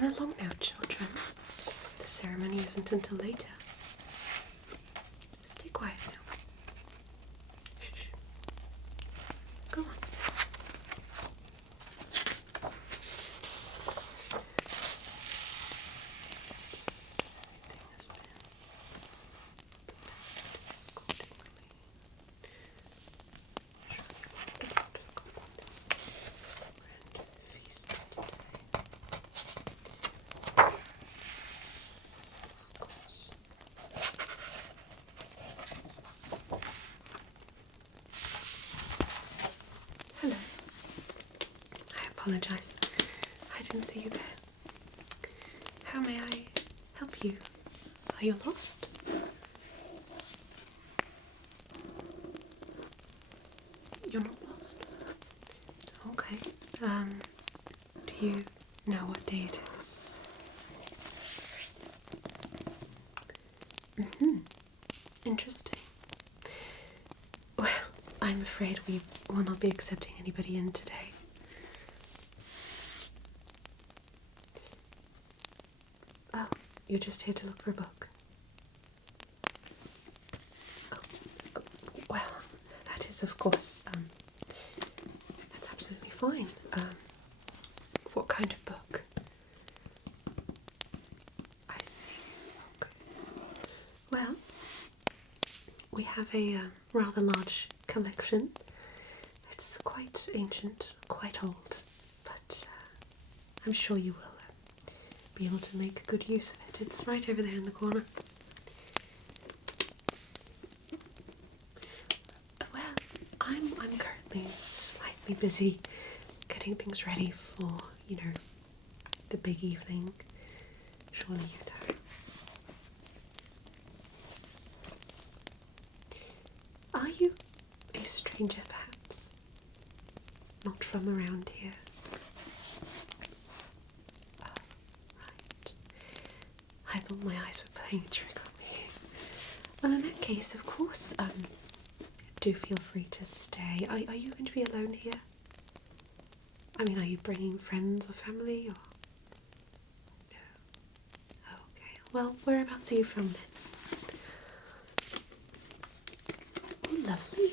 run along now, children. The ceremony isn't until later. Stay quiet now. Shh. Go on. Hello. I apologise. I didn't see you there. How may I help you? Are you lost? You're not lost? Okay. Do you know what day it is? Interesting. Well, I'm afraid we will not be accepting anybody in today. Oh, you're just here to look for a book. Oh, well, that is, of course, that's absolutely fine. What kind of book? I see. Okay. Well, we have a rather large collection. It's quite ancient, quite old, but I'm sure you will be able to make good use of it. It's right over there in the corner. Well, I'm currently slightly busy getting things ready for, you know, the big evening. Surely you know. Are you a stranger, perhaps? Not from around here? Oh, right. I thought my eyes were playing a trick on me. Well, in that case, of course, do feel free to stay. Are you going to be alone here? I mean, are you bringing friends or family, or...? No. Okay. Well, whereabouts are you from then? Oh, lovely.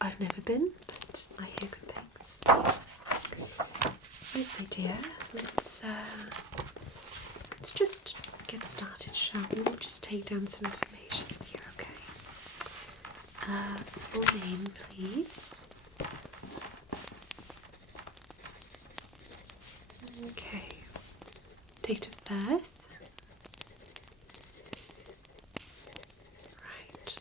I've never been, but I hear good things. Right, my dear. Let's just get started, shall we? We'll just take down some information here, okay? Full name, please. Okay. Date of birth. Right.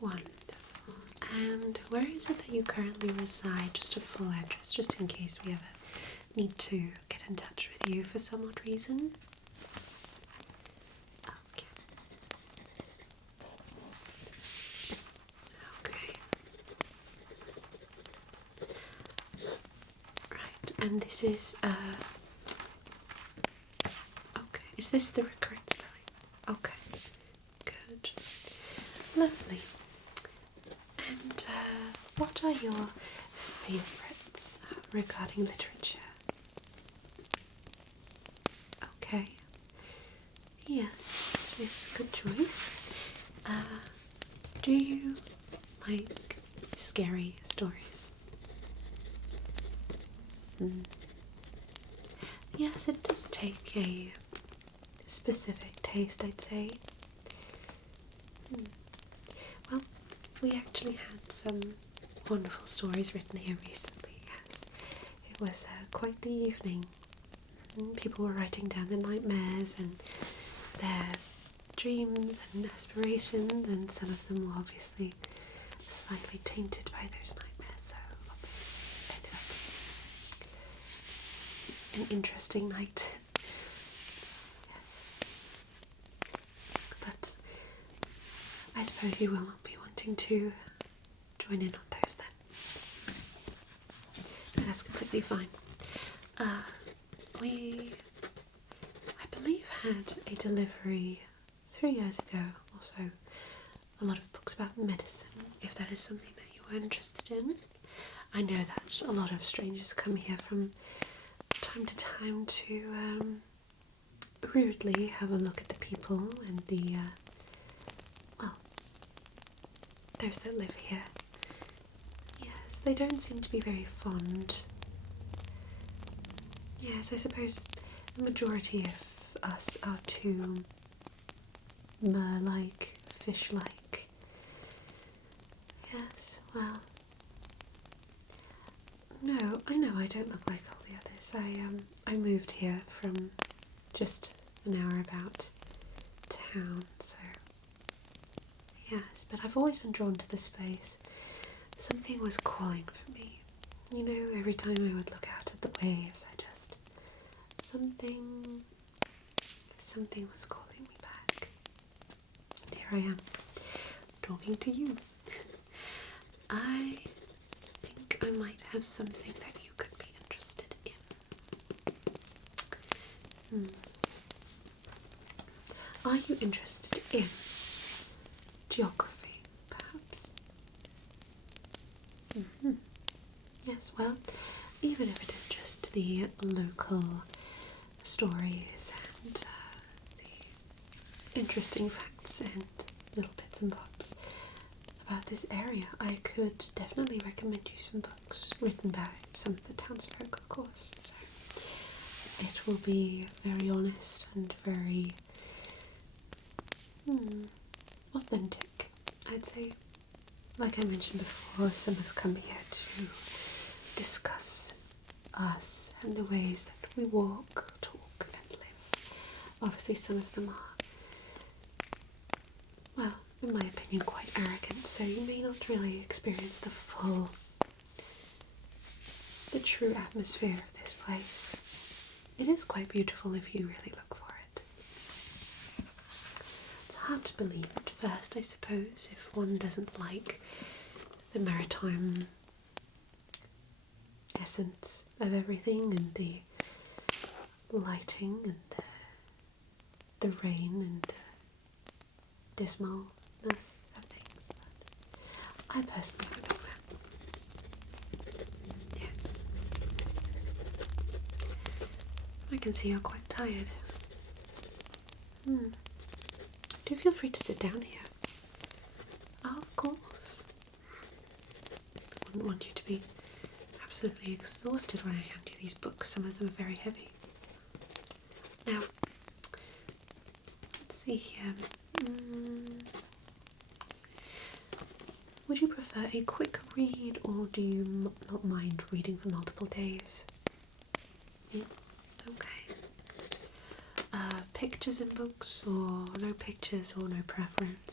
Wonderful. And where is it that you currently reside? Just a full address, just in case we ever need to get in touch with you for some odd reason. Okay. Okay. Right, and this is okay. Is this the correct spelling? Okay. Good. Lovely. And what are your favourites regarding literature? Okay. Yes, good choice. Do you like scary stories? Yes, it does take a specific taste, I'd say. Well, we actually had some wonderful stories written here recently. Yes, it was quite the evening. People were writing down their nightmares and their dreams and aspirations, and some of them were obviously slightly tainted by those nightmares, so obviously it ended up being an interesting night. Yes. But I suppose you will not be wanting to join in on those then. No, that's completely fine. We, I believe, had a delivery 3 years ago, also a lot of books about medicine, if that is something that you were interested in. I know that a lot of strangers come here from time to time to rudely have a look at the people and the, well, those that live here. Yes, they don't seem to be very fond. Yes, I suppose the majority of us are too mer-like, fish-like. Yes, well, no, I know I don't look like all the others. I moved here from just an hour about town, so yes, but I've always been drawn to this place. Something was calling for me. You know, every time I would look out at the waves, I just... Something was calling me back. And here I am, talking to you. I think I might have something that you could be interested in. Are you interested in geography, perhaps? Yes, well, even if it is just the local stories and the interesting facts and little bits and bobs about this area, I could definitely recommend you some books written by some of the townsfolk, of course. So it will be very honest and very authentic, I'd say. Like I mentioned before, some have come here to discuss us and the ways that we walk, talk and live. Obviously some of them are, well, in my opinion, quite arrogant, so you may not really experience the true atmosphere of this place. It is quite beautiful if you really look for it. It's hard to believe at first, I suppose, if one doesn't like the maritime essence of everything and the lighting and the rain and the dismalness of things. But I personally don't know. Yes. I can see you're quite tired. Do feel free to sit down here. Oh, of course. I wouldn't want you to be absolutely exhausted when I hand you these books. Some of them are very heavy. Now, let's see here. Would you prefer a quick read, or do you not mind reading for multiple days? Okay. Pictures in books, or no pictures, or no preference?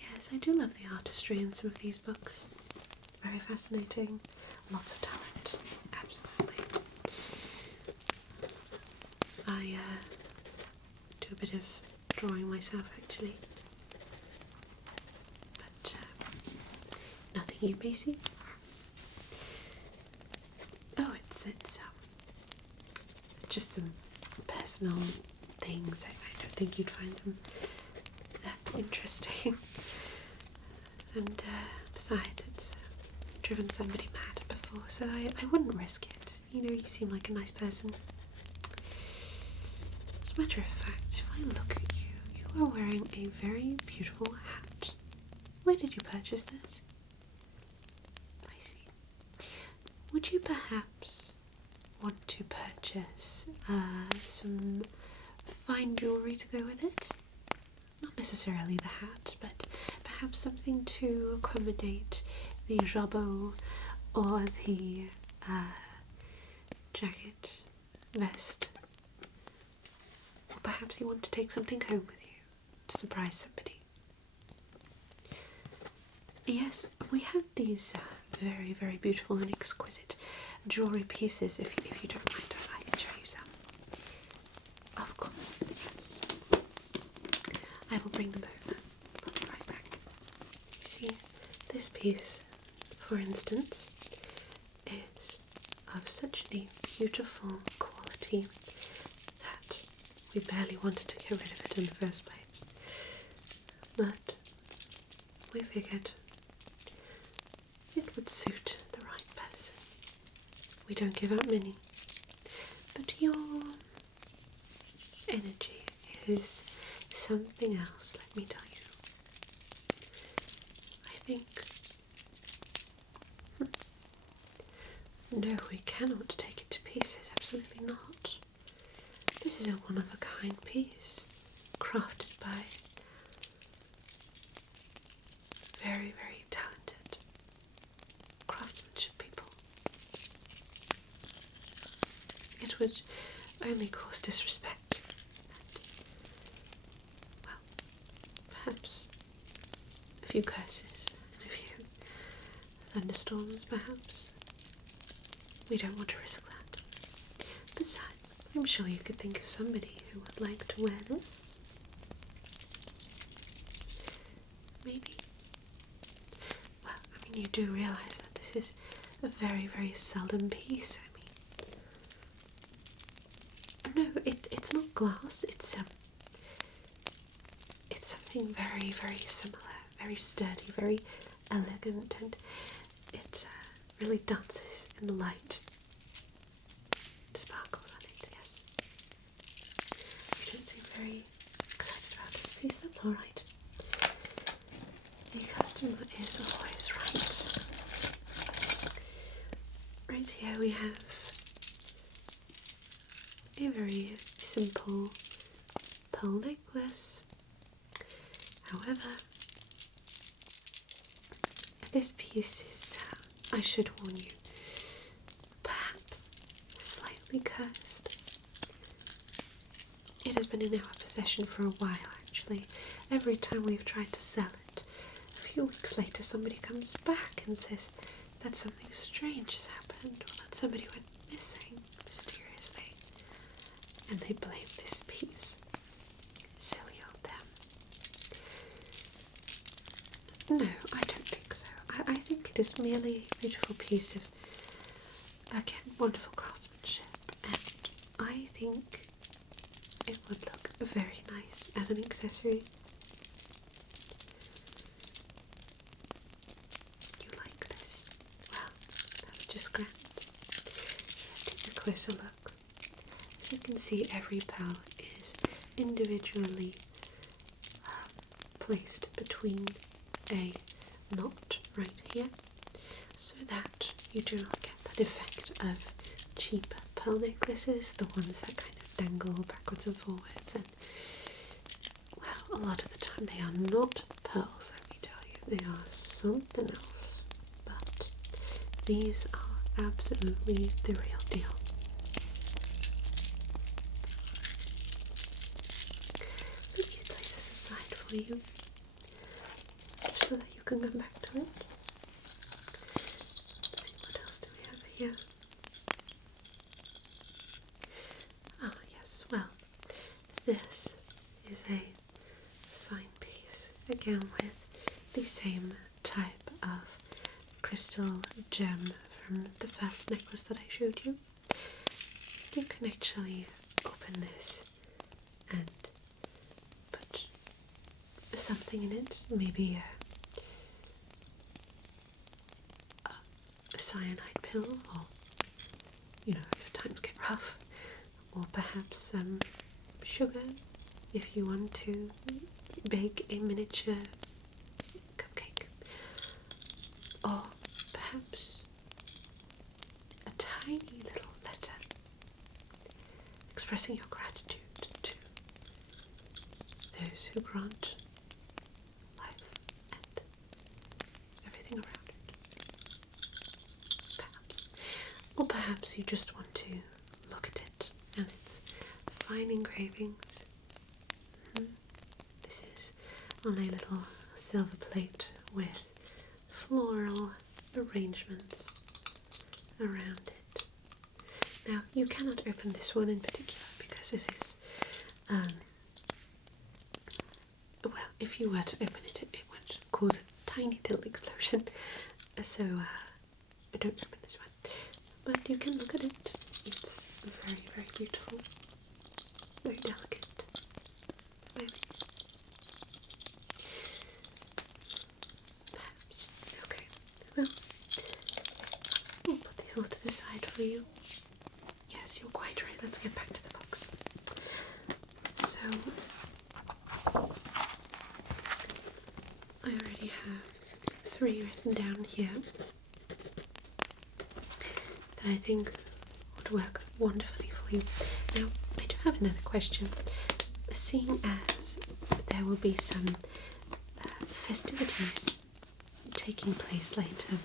Yes, I do love the artistry in some of these books. Very fascinating. Lots of talent. Absolutely. I do a bit of drawing myself, actually. But nothing you may see. Oh, it's just some personal things. I don't think you'd find them that interesting. And besides, it's driven somebody mad before, so I wouldn't risk it. You know, you seem like a nice person. As a matter of fact, if I look at you, you are wearing a very beautiful hat. Where did you purchase this? I see. Would you perhaps want to purchase some fine jewellery to go with it? Not necessarily the hat, but perhaps something to accommodate the jabot or the jacket, vest. Or perhaps you want to take something home with you to surprise somebody. Yes, we have these very, very beautiful and exquisite jewellery pieces. If you don't mind, I can show you some. Of course, yes. I will bring them over. I'll be right back. You see, this piece, for instance, is of such a beautiful quality that we barely wanted to get rid of it in the first place. But we figured it would suit the right person. We don't give out many, but your energy is something else, let me tell you. I think... No, we cannot take it to pieces, absolutely not. This is a one-of-a-kind piece, crafted by very, very talented craftsmanship people. It would only cause disrespect and, well, perhaps a few curses and a few thunderstorms, perhaps. We don't want to risk that. Besides, I'm sure you could think of somebody who would like to wear this. Maybe. Well, I mean, you do realise that this is a very, very seldom piece. I mean, no, it's not glass. It's something very, very similar, very sturdy, very elegant, and it really dances in the light. It sparkles on it, yes. You don't seem very excited about this piece, that's alright. The customer is always right. Right here we have a very simple pearl necklace. However, this piece is, I should warn you, perhaps slightly cursed. It has been in our possession for a while, actually. Every time we've tried to sell it, a few weeks later somebody comes back and says that something strange has happened, or that somebody went missing mysteriously, and they blame this piece. Silly old them. No, I don't think so. I think it is merely a beautiful piece of, again, wonderful craftsmanship, and I think it would look very nice as an accessory. You like this? Well, that's just grand. Let's take a closer look. As you can see, every pearl is individually placed between a knot right here, so that you do not get that effect of cheap pearl necklaces, the ones that kind of dangle backwards and forwards, and, well, a lot of the time they are not pearls, let me tell you, they are something else, but these are absolutely the real deal. Let me place this aside for you, so that you can come back to it. Let's see, what else do we have here? Ah, yes, well, this is a fine piece, again with the same type of crystal gem from the first necklace that I showed you. You can actually open this and put something in it, maybe a cyanide pill, or, you know, if times get rough, or perhaps some sugar if you want to bake a miniature cupcake, or perhaps a tiny little letter expressing your gratitude to those who grant life and everything around it. Perhaps. Or perhaps you just want to look at it and its fine engravings. This is on a little silver plate with floral arrangements around it. Now, you cannot open this one in particular because this is, well, if you were to open it, it would cause a tiny little explosion. So, don't open this one. But you can look at it. It's very, very beautiful. Very delicate. Maybe. for you? Yes, you're quite right. Let's get back to the books. So, I already have 3 written down here that I think would work wonderfully for you. Now, I do have another question. Seeing as there will be some festivities taking place later,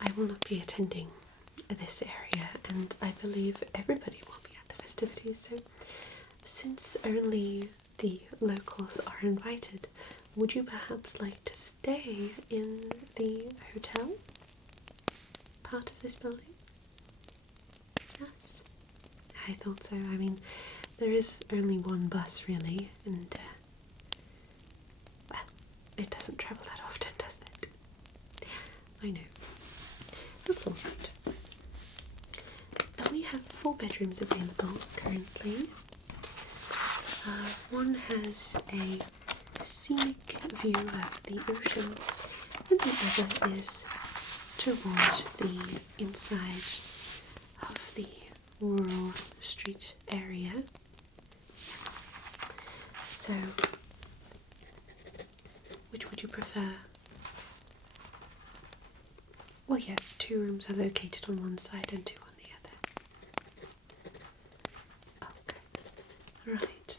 I will not be attending this area, and I believe everybody will be at the festivities, so since only the locals are invited, would you perhaps like to stay in the hotel part of this building? Yes, I thought so. I mean, there is only one bus really, and well, it doesn't travel that often, does it? I know. That's all right. And we have 4 bedrooms available currently. One has a scenic view of the ocean, and the other is toward the inside of the rural street area. Yes. So, which would you prefer? Well, yes, 2 rooms are located on one side and 2 on the other. Okay, right.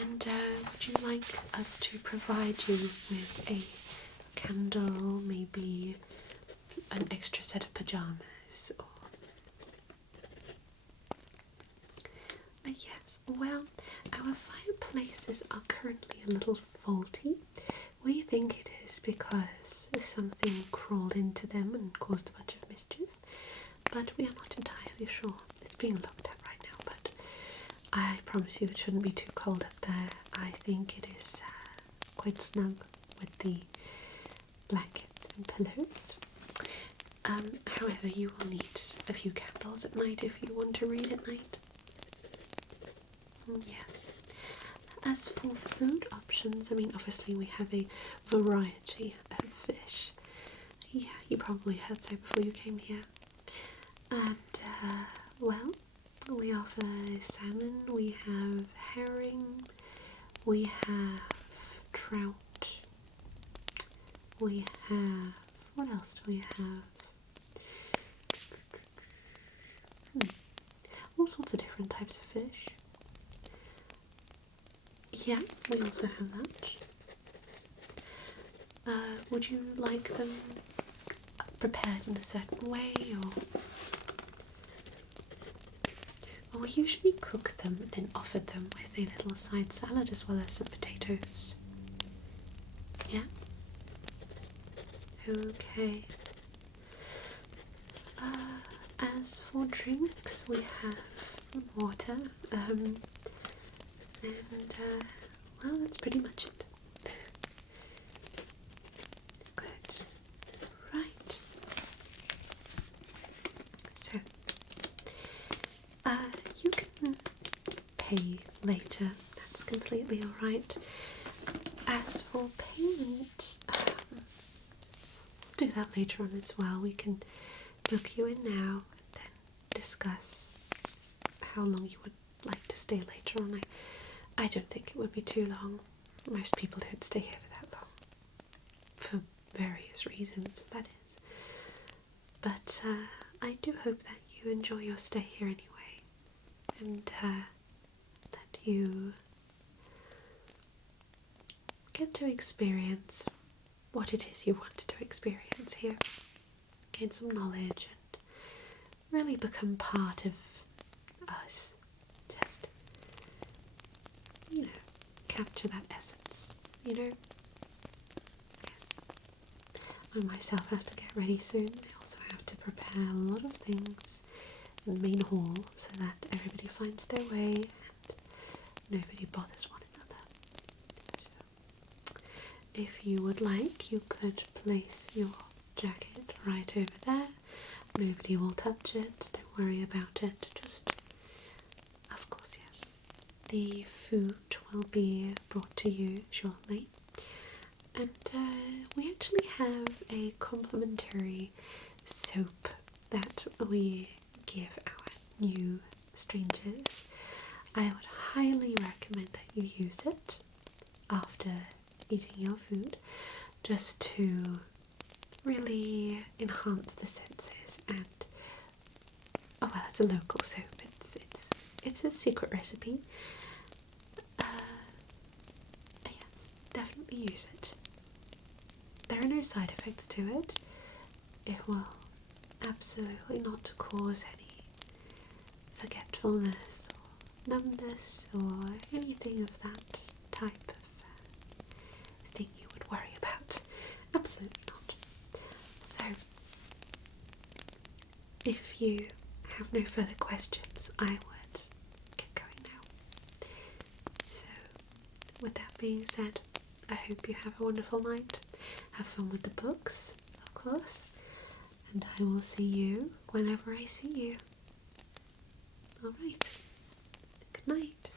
And would you like us to provide you with a candle, maybe an extra set of pyjamas, or... Yes, well, our fireplaces are currently a little faulty. We think it is because something crawled into them and caused a bunch of mischief, but we are not entirely sure. It's being looked at right now, but I promise you it shouldn't be too cold up there. I think it is quite snug with the blankets and pillows. However, you will need a few candles at night if you want to read at night. Yes. As for food options, I mean, obviously we have a variety of fish. Yeah, you probably heard so before you came here. And, well, we offer salmon, we have herring, we have trout, we have... what else do we have? All sorts of different types of fish. Yeah, we also have that. Would you like them prepared in a certain way, or... Well, we usually cook them and then offer them with a little side salad as well as some potatoes. Yeah? Okay. As for drinks, we have water, and well, that's pretty much it. Good. Right. So, you can pay later. That's completely alright. As for payment, we'll do that later on as well. We can book you in now and then discuss how long you would like to stay later on. I don't think it would be too long. Most people don't stay here for that long, for various reasons, that is. But I do hope that you enjoy your stay here anyway, and that you get to experience what it is you wanted to experience here. Gain some knowledge and really become part of us. Just, you know, capture that essence, you know? Yes. I myself have to get ready soon. I also have to prepare a lot of things in the main hall so that everybody finds their way and nobody bothers one another. So, if you would like, you could place your jacket right over there. Nobody will touch it, don't worry about it. Just, of course, yes, the food will be brought to you shortly. And we actually have a complimentary soap that we give our new strangers, I would highly recommend that you use it after eating your food, just to really enhance the senses. And oh well, it's a local soap. It's a secret recipe. Yes, definitely use it. There are no side effects to it. It will absolutely not cause any forgetfulness or numbness or anything of that type of thing you would worry about. Absolutely not. So, if you have no further questions, I would get going now. So, with that being said, I hope you have a wonderful night. Have fun with the books, of course, and I will see you whenever I see you. Alright, good night.